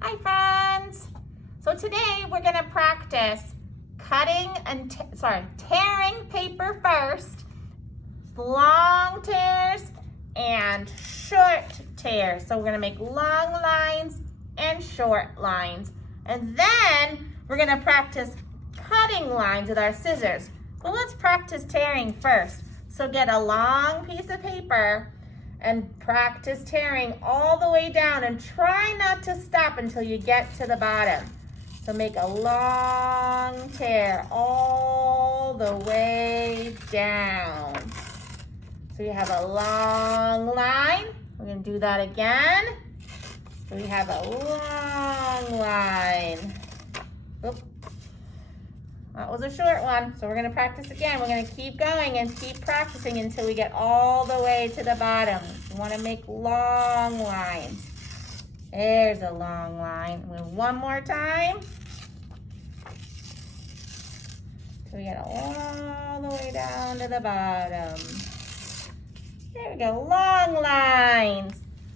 Hi friends! So today we're going to practice tearing paper first, long tears and short tears. So we're going to make long lines and short lines. And then we're going to practice cutting lines with our scissors. But let's practice tearing first. So get a long piece of paper and practice tearing all the way down and try not to stop until you get to the bottom. So make a long tear all the way down. So you have a long line. We're going to do that again. So we have a long line. Oops. That was a short one, so we're going to practice again. We're going to keep going and keep practicing until we get all the way to the bottom. We want to make long lines. There's a long line. One more time. So we get all the way down to the bottom. There we go, long lines.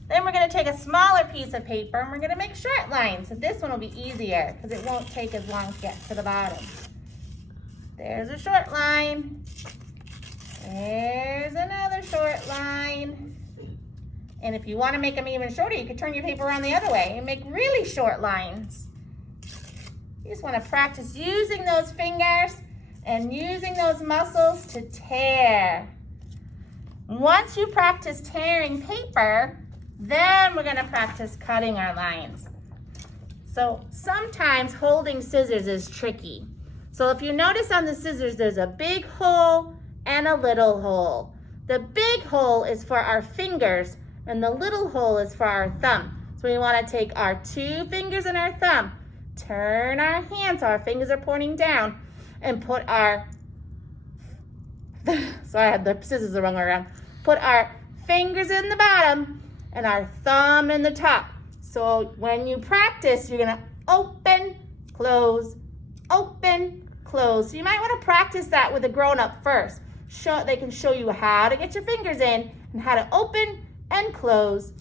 Then we're going to take a smaller piece of paper and we're going to make short lines. So this one will be easier because it won't take as long to get to the bottom. There's a short line. There's another short line. And if you want to make them even shorter, you could turn your paper around the other way and make really short lines. You just want to practice using those fingers and using those muscles to tear. Once you practice tearing paper, then we're going to practice cutting our lines. So sometimes holding scissors is tricky. So if you notice on the scissors, there's a big hole and a little hole. The big hole is for our fingers and the little hole is for our thumb. So we want to take our two fingers and our thumb, turn our hands so our fingers are pointing down, and put our, sorry I had the scissors the wrong way around, put our fingers in the bottom and our thumb in the top. So when you practice, you're going to open, close, open, close. So you might want to practice that with a grown-up first. They can show you how to get your fingers in and how to open and close.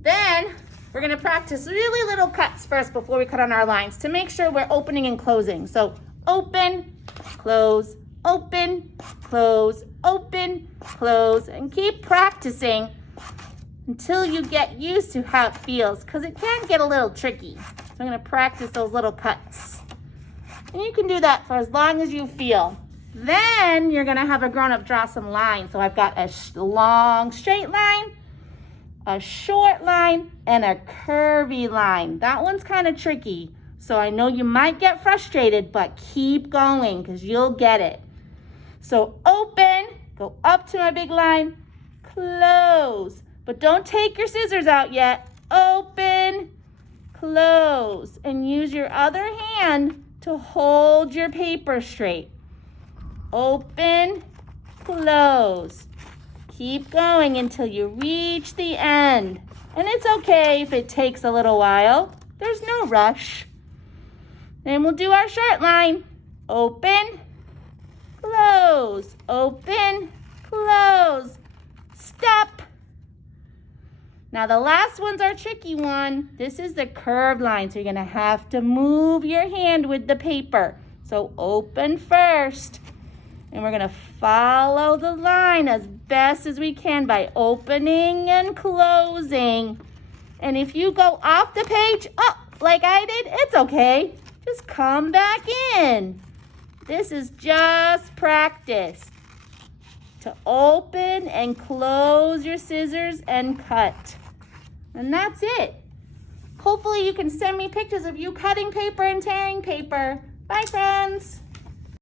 Then we're going to practice really little cuts first before we cut on our lines to make sure we're opening and closing. So open, close, open, close, open, close, and keep practicing until you get used to how it feels, because it can get a little tricky. So I'm going to practice those little cuts. And you can do that for as long as you feel. Then you're going to have a grown-up draw some lines. So I've got a long straight line, a short line, and a curvy line. That one's kind of tricky. So I know you might get frustrated, but keep going because you'll get it. So open, go up to my big line, close. But don't take your scissors out yet. Open, close, and use your other hand to hold your paper straight. Open, close. Keep going until you reach the end. And it's okay if it takes a little while. There's no rush. Then we'll do our short line. Open, close, open, close, stop. Now the last one's our tricky one. This is the curved line, so you're gonna have to move your hand with the paper. So open first, and we're gonna follow the line as best as we can by opening and closing. And if you go off the page, like I did, it's okay. Just come back in. This is just practice to open and close your scissors and cut. And that's it. Hopefully you can send me pictures of you cutting paper and tearing paper. Bye, friends.